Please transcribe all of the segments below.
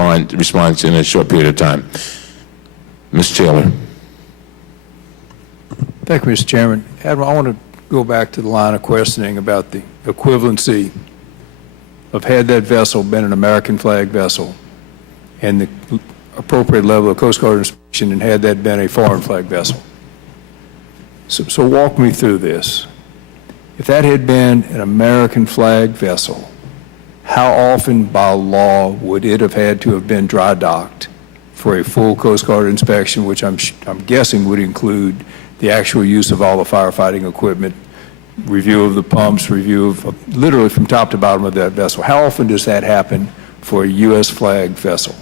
response in a short period of time. Ms. Taylor. Thank you, Mr. Chairman. Admiral, I want to go back to the line of questioning about the equivalency of had that vessel been an American flag vessel and the appropriate level of Coast Guard inspection and had that been a foreign flag vessel. So walk me through this. If that had been an American flag vessel, how often by law would it have had to have been dry docked for a full Coast Guard inspection, which I'm guessing would include the actual use of all the firefighting equipment, review of the pumps, review of literally from top to bottom of that vessel? How often does that happen for a U.S. flag vessel?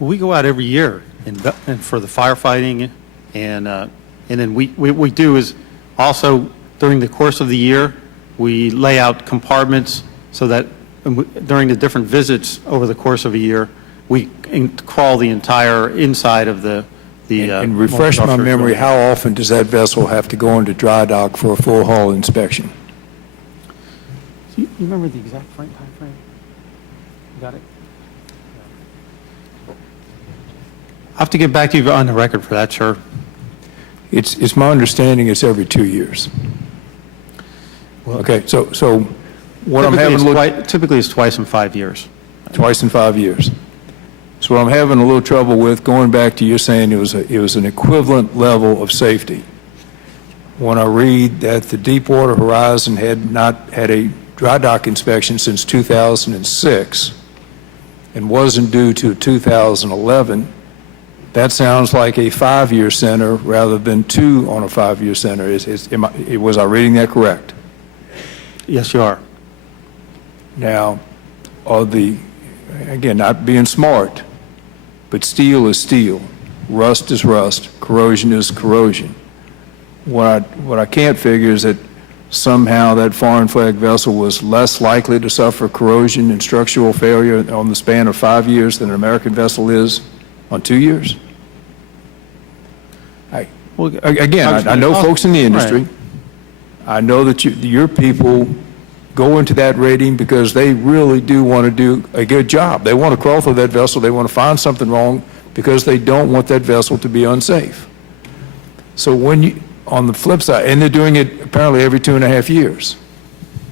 We go out every year and for the firefighting, and then we do is also during the course of the year we lay out compartments so that during the different visits over the course of a year we crawl the entire inside of the and refresh my memory, how often does that vessel have to go into dry dock for a full hull inspection? You remember the exact time frame? You got it? I have to get back to you on the record for that, sir. It's my understanding it's every 2 years. Well, okay, so what I'm having typically it's twice in 5 years. Twice in 5 years. So what I'm having a little trouble with, going back to you saying it was an equivalent level of safety. When I read that the Deepwater Horizon had not had a dry dock inspection since 2006 and wasn't due to 2011, that sounds like a 5-year center rather than 2 on a 5-year center. Was I reading that correct? Yes, you are. Now, again, not being smart, but steel is steel, rust is rust, corrosion is corrosion. What I can't figure is that somehow that foreign flag vessel was less likely to suffer corrosion and structural failure on the span of 5 years than an American vessel is on 2 years. I know folks in the industry. Right. I know that your people go into that rating because they really do want to do a good job. They want to crawl through that vessel. They want to find something wrong because they don't want that vessel to be unsafe. So on the flip side, and they're doing it apparently every 2.5 years.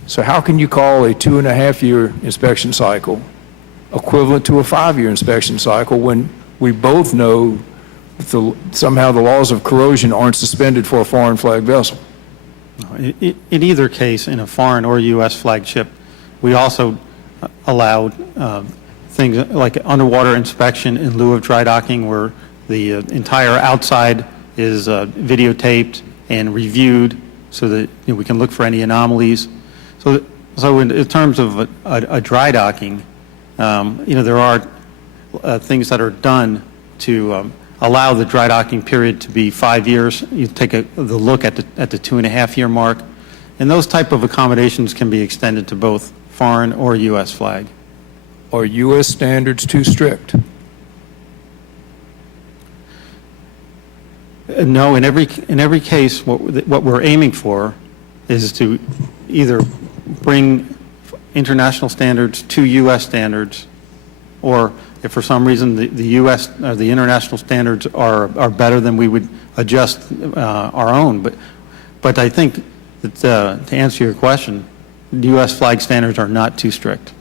So how can you call a 2.5-year inspection cycle equivalent to a 5-year inspection cycle when we both know that somehow the laws of corrosion aren't suspended for a foreign flag vessel? In either case, in a foreign or U.S. flagship, we also allowed things like underwater inspection in lieu of dry docking, where the entire outside is videotaped and reviewed so that we can look for any anomalies. So in terms of a dry docking, there are things that are done to allow the dry docking period to be 5 years. You take the look at the 2.5-year mark, and those type of accommodations can be extended to both foreign or U.S. flag. Are U.S. standards too strict? No, in every case, what we're aiming for is to either bring international standards to U.S. standards, or if for some reason the U.S. or the international standards are better, then we would adjust our own. But I think that to answer your question, the U.S. flag standards are not too strict.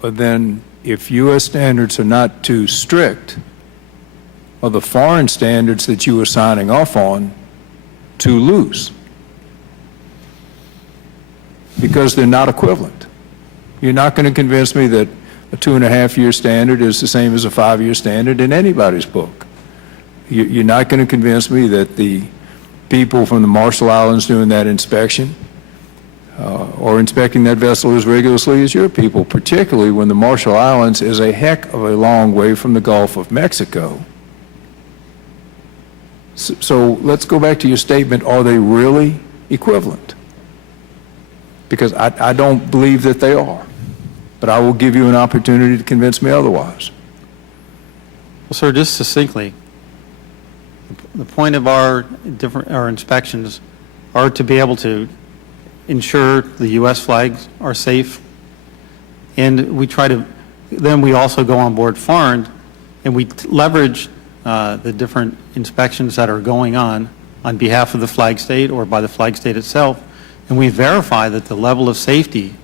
But then, if U.S. standards are not too strict, are the foreign standards that you are signing off on too loose? Because they're not equivalent. You're not going to convince me that a 2.5-year standard is the same as a 5-year standard in anybody's book. You're not going to convince me that the people from the Marshall Islands doing that inspection or inspecting that vessel as rigorously as your people, particularly when the Marshall Islands is a heck of a long way from the Gulf of Mexico. So let's go back to your statement, are they really equivalent? Because I don't believe that they are. But I will give you an opportunity to convince me otherwise. Well, sir, just succinctly, the point of our inspections are to be able to ensure the U.S. flags are safe, And then we also go on board foreign, and we leverage the different inspections that are going on behalf of the flag state or by the flag state itself, and we verify that the level of safety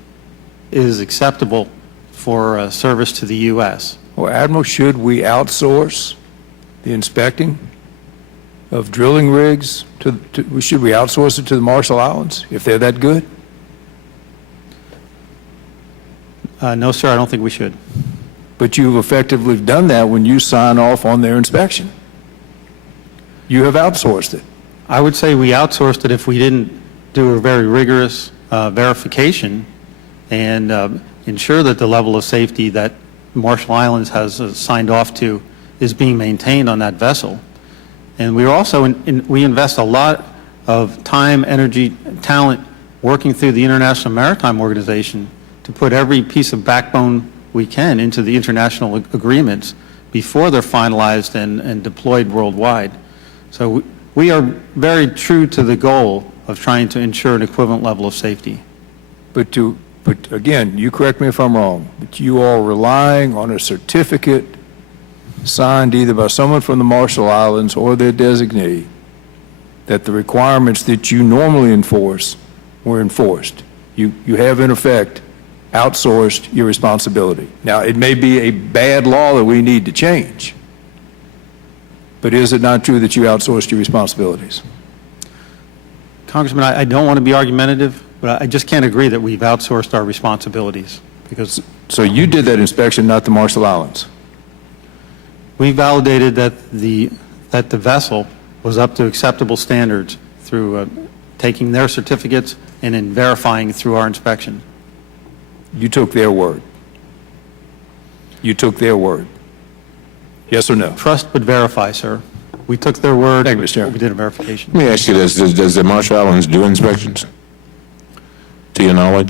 is acceptable for service to the U.S. Well, Admiral, should we outsource the inspecting of drilling rigs should we outsource it to the Marshall Islands if they're that good? No, sir, I don't think we should. But you've effectively done that when you sign off on their inspection. You have outsourced it. I would say we outsourced it if we didn't do a very rigorous verification and ensure that the level of safety that Marshall Islands has signed off to is being maintained on that vessel. And we also we invest a lot of time, energy, talent working through the International Maritime Organization to put every piece of backbone we can into the international agreements before they're finalized and deployed worldwide. So we are very true to the goal of trying to ensure an equivalent level of safety. But again, you correct me if I'm wrong, but you are relying on a certificate signed either by someone from the Marshall Islands or their designee that the requirements that you normally enforce were enforced. You have, in effect, outsourced your responsibility. Now, it may be a bad law that we need to change, but is it not true that you outsourced your responsibilities? Congressman, I don't want to be argumentative, but I just can't agree that we've outsourced our responsibilities because So you did that inspection, not the Marshall Islands? we validated that the vessel was up to acceptable standards through taking their certificates and in verifying through our inspection. You took their word. You took their word. Yes or no? Trust but verify, sir. We took their word. Thank you, Mr. Chairman. We did a verification. Let me ask you this. Does the Marshall Islands do inspections? To your knowledge?